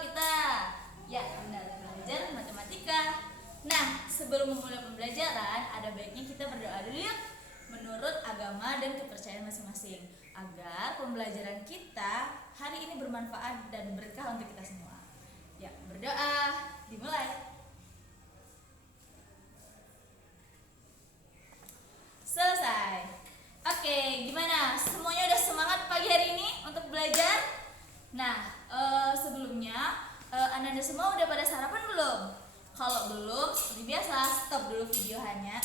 kita. Ya, benar, belajar matematika. Nah, sebelum memulai pembelajaran, ada baiknya kita berdoa dulu yuk menurut agama dan kepercayaan masing-masing agar pembelajaran kita hari ini bermanfaat dan berkah untuk kita semua. Ya, berdoa, dimulai. Selesai. Oke, gimana? Semuanya udah semangat pagi hari ini untuk belajar? Nah, sebelumnya Anda semua udah pada sarapan belum? Kalau belum, seperti biasa, stop dulu videonya.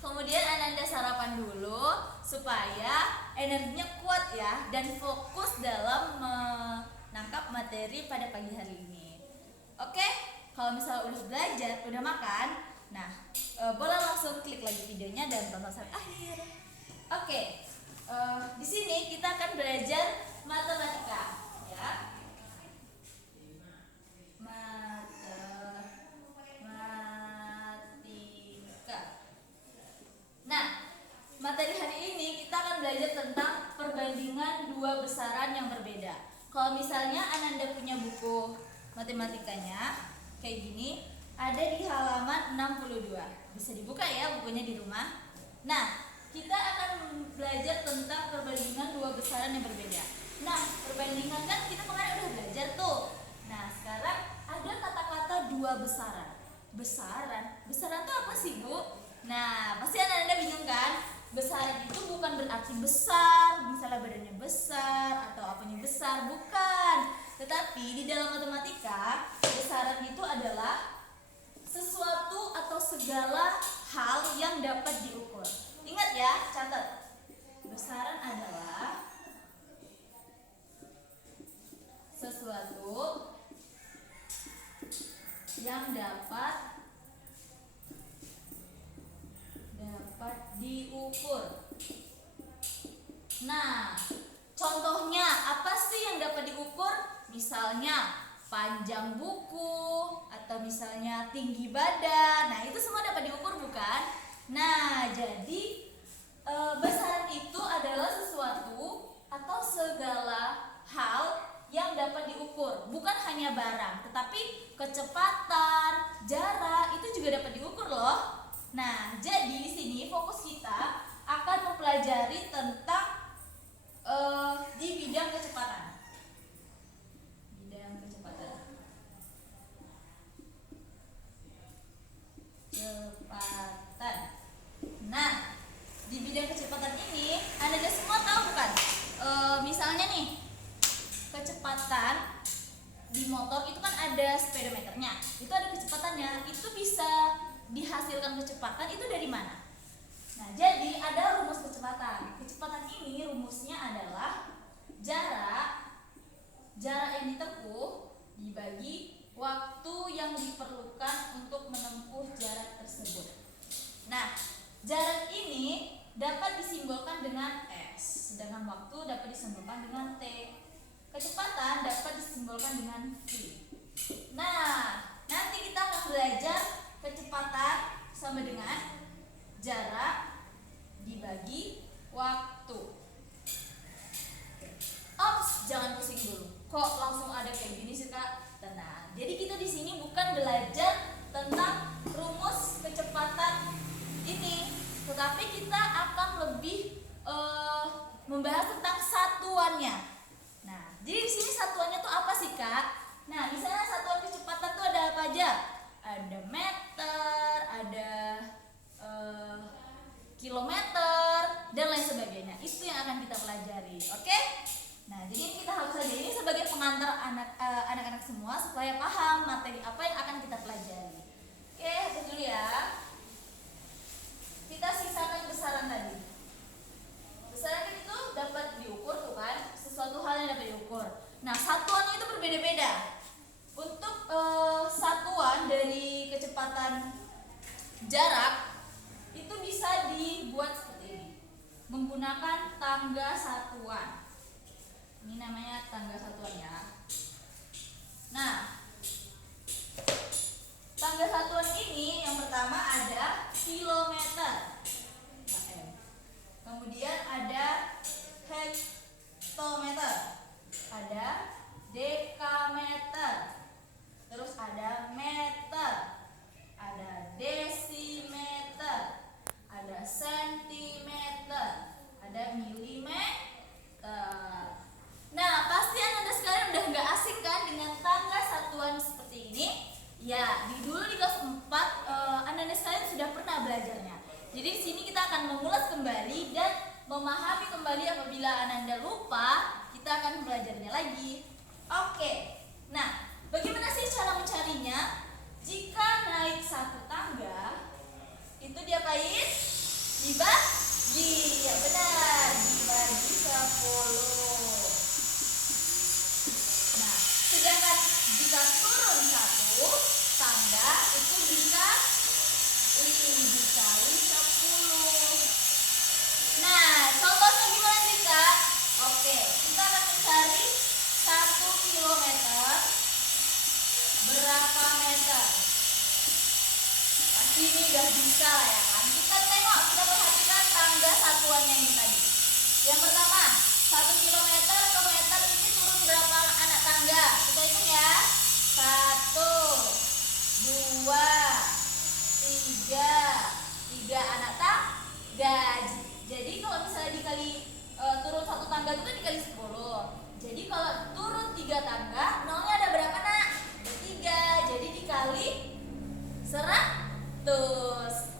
Kemudian Anda sarapan dulu supaya energinya kuat ya dan fokus dalam menangkap materi pada pagi hari ini. Oke? Kalau misalnya udah belajar, udah makan, nah boleh langsung klik lagi videonya dan tonton sampai akhir. Oke, di sini kita akan belajar matematika, ya. Matematika. Nah, materi hari ini kita akan belajar tentang perbandingan dua besaran yang berbeda. Kalau misalnya Ananda punya buku matematikanya kayak gini, ada di halaman 62. Bisa dibuka ya bukunya di rumah. Nah, kita akan belajar tentang perbandingan dua besaran yang berbeda. Nah, perbandingan kan kita kemarin udah belajar tuh. Nah, sekarang ada kata-kata dua besaran. Besaran itu apa sih, Bu? Nah, pasti Anda bingung kan? Besaran itu bukan berarti besar, misalnya badannya besar atau apanya besar, bukan. Tetapi di dalam matematika, besaran itu adalah sesuatu atau segala hal yang dapat diukur. Ingat ya, catat. Besaran adalah sesuatu yang dapat diukur. Nah, contohnya apa sih yang dapat diukur? Misalnya panjang buku atau misalnya tinggi badan. Nah, itu semua dapat diukur bukan? Nah, jadi besaran itu adalah sesuatu atau segala hal yang dapat diukur. Bukan hanya barang, tetapi kecepatan, jarak itu juga dapat diukur loh. Nah, jadi di sini fokus kita akan mempelajari tentang di bidang kecepatan. Nah, di bidang kecepatan ini Anda semua tahu bukan? Misalnya nih, kecepatan di motor itu kan ada speedometernya, itu ada kecepatannya, itu bisa dihasilkan kecepatan itu dari mana? Nah, jadi ada rumus kecepatan. Kecepatan ini rumusnya adalah jarak yang ditempuh dibagi waktu yang diperlukan untuk menempuh jarak tersebut. Nah, jarak ini dapat disimbolkan dengan S, sedangkan waktu dapat disimbolkan dengan T. Kecepatan dapat disimbolkan dengan V. Nah, nanti kita akan belajar kecepatan sama dengan jarak dibagi waktu. Ops, jangan pusing dulu. Kok langsung ada kayak gini sih, Kak? Tenang. Jadi kita di sini bukan belajar tentang rumus kecepatan ini, tetapi kita akan lebih membahas tentang satuannya. Nah, jadi di sini satuannya tuh apa sih, Kak? Nah, misalnya satuan kecepatan tuh ada apa aja? Ada meter, ada kilometer, dan lain sebagainya. Itu yang akan kita pelajari, oke? Nah, jadi ini kita harus saja ini sebagai pengantar anak-anak semua supaya paham materi apa yang akan kita pelajari. Oke, hapus dulu ya. Kita sisakan besaran tadi. Besaran itu dapat diukur tuh kan, sesuatu hal yang dapat diukur. Nah, satuannya itu berbeda-beda. Untuk satuan dari kecepatan jarak itu bisa dibuat seperti ini, menggunakan tangga satuan. Ini namanya tangga satuan ya. Nah, tangga satuan ini yang pertama ada kilometer, kemudian ada hektometer, ada deka milimeter. Nah, pasti Anda sekalian udah nggak asing kan dengan tangga satuan seperti ini? Ya, dulu di kelas 4 Anda sekalian sudah pernah belajarnya. Jadi di sini kita akan mengulas kembali dan memahami kembali. Apabila Anda lupa, kita akan belajarnya lagi. Oke. Nah, bagaimana sih cara mencarinya? Jika naik satu tangga, itu diapain? Dibagi. Ya benar, dibagi 10. Nah, sedangkan jika turun satu tangga, itu dikali 10. Nah, contohnya gimana sih Kak? Oke, kita akan mencari 1 kilometer berapa meter. Pasti ini udah bisa lah ya kan. Kita tengok, kita perhatikan tangga satuannya ini tadi. Yang pertama, 1 kilometer ke meter ini turun berapa anak tangga? Kita hitung ya. 1, 2, 3 anak tangga. Jadi kalau misalnya dikali turun satu tangga itu kan dikali 10. Jadi kalau turun 3 tangga, nolnya ada berapa nak? Ada 3. Jadi dikali 100.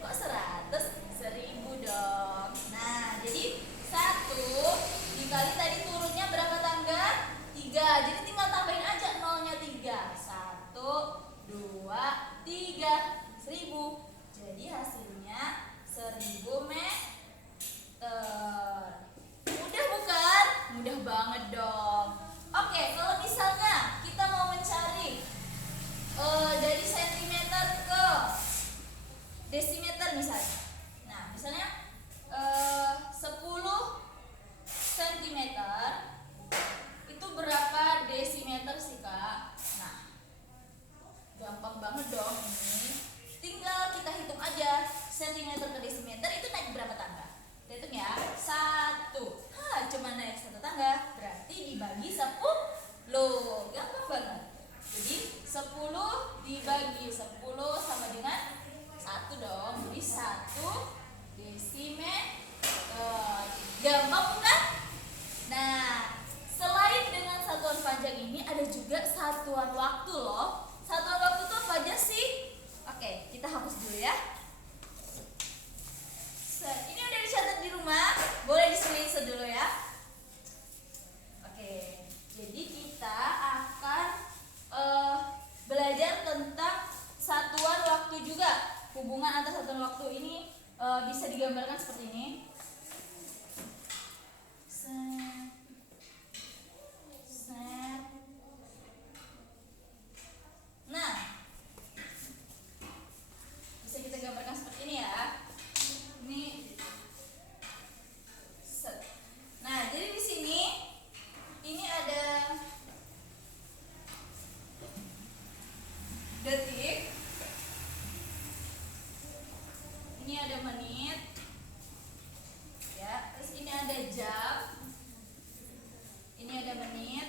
Kok 100? 1000 dong. Nah, jadi 1 dikali tadi turunnya berapa tangga? 3. Jadi tinggal tambahin aja nolnya 3. 1, 2, 3. 1000. Jadi hasilnya 1000 meter. Mudah bukan? Mudah banget dong. Oke, kalau misalnya kita mau mencari dari sentimeter ke desimeter misalnya. Nah, misalnya 10 sentimeter itu berapa desimeter sih Kak? Nah, gampang banget dong ini. Tinggal kita hitung aja sentimeter ke desimeter itu naik berapa tangga. Kita hitung ya. 1. Cuma naik 1 tangga, berarti dibagi 10. Gampang banget. Jadi 10 dibagi 10 sama dengan 1 dong. Jadi 1 desimeter. Gampang bukan? Nah, selain dengan satuan panjang ini ada juga satuan waktu loh. Satuan waktu itu apa aja sih? Oke, kita hapus dulu ya. Ini udah dicatat di rumah, boleh di-screenshot dulu ya. Oke, jadi kita akan belajar tentang satuan waktu juga. Hubungan antar satuan waktu ini bisa digambarkan seperti ini. Nah, bisa kita gambarkan seperti ini ya. Ini set. Nah, jadi di sini ini ada detik, ini ada menit, ya. Terus ini ada jam, ini ada menit,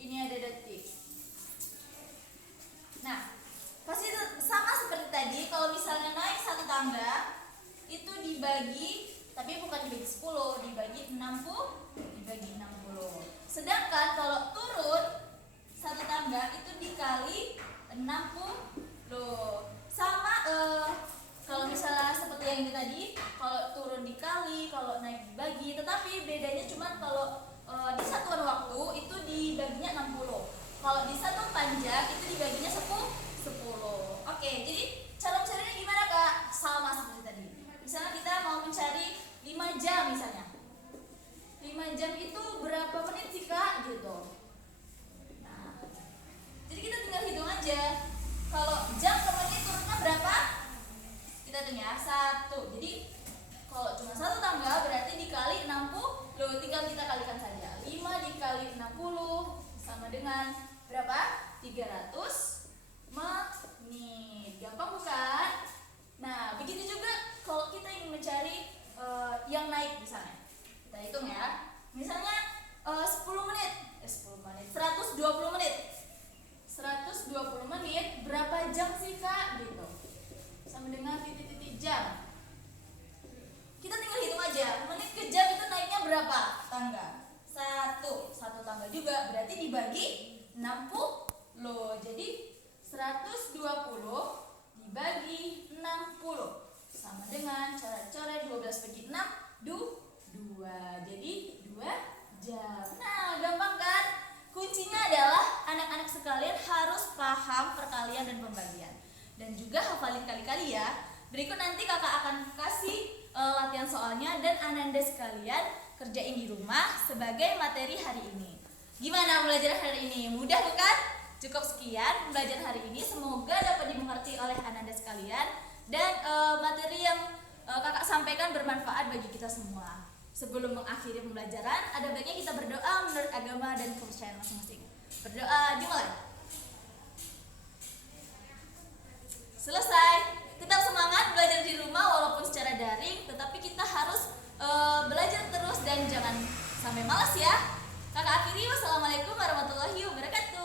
ini ada detik. Nah, pasti sama seperti tadi. Kalau misalnya naik 1 tangga itu dibagi, tapi bukan dibagi 10, dibagi 60. Sedangkan kalau turun 1 tangga itu dikali 60. Sama kalau misalnya seperti yang ini tadi, kalau turun dikali, kalau naik dibagi. Tetapi bedanya cuma kalau di satuan waktu itu dibaginya 60. Kalau di satuan panjang itu dibaginya 10. Oke, jadi cara mencarinya gimana Kak? Sama seperti tadi. Misalnya kita mau mencari 5 jam misalnya. 5 jam itu berapa menit sih Kak? Gitu. Nah, jadi kita tinggal hitung aja. Kalau jam ke menit turunnya berapa? Kita hitung ya. 1. Jadi kalau cuma 1 tangga berarti dikali 60. Tinggal kita kalikan saja. 5 dikali 60 sama dengan berapa? 300 menit. Gampang bukan? Nah, begitu juga kalau kita ingin mencari yang naik misalnya. Kita hitung ya. Misalnya 10 menit. 120 menit. 120 menit berapa jam sih Kak? Gitu. Sama dengan titik-titik jam. Kita tinggal tanggal juga, berarti dibagi 60. Jadi 120 dibagi 60 sama dengan cara coret 12 bagi 6 2. Jadi 2 jam. Nah, gampang kan? Kuncinya adalah anak-anak sekalian harus paham perkalian dan pembagian. Dan juga hafalin kali-kali ya. Berikut nanti kakak akan kasih latihan soalnya dan Ananda sekalian kerjain di rumah sebagai materi hari ini. Gimana belajar hari ini? Mudah bukan? Cukup sekian belajar hari ini. Semoga dapat dimengerti oleh Ananda sekalian dan materi yang kakak sampaikan bermanfaat bagi kita semua. Sebelum mengakhiri pembelajaran, ada baiknya kita berdoa menurut agama dan kepercayaan masing-masing. Berdoa dimulai. Selesai. Tetap semangat belajar di rumah walaupun secara daring, tetapi kita harus belajar terus dan jangan sampai malas ya. Kakak akhiri, wassalamualaikum warahmatullahi wabarakatuh.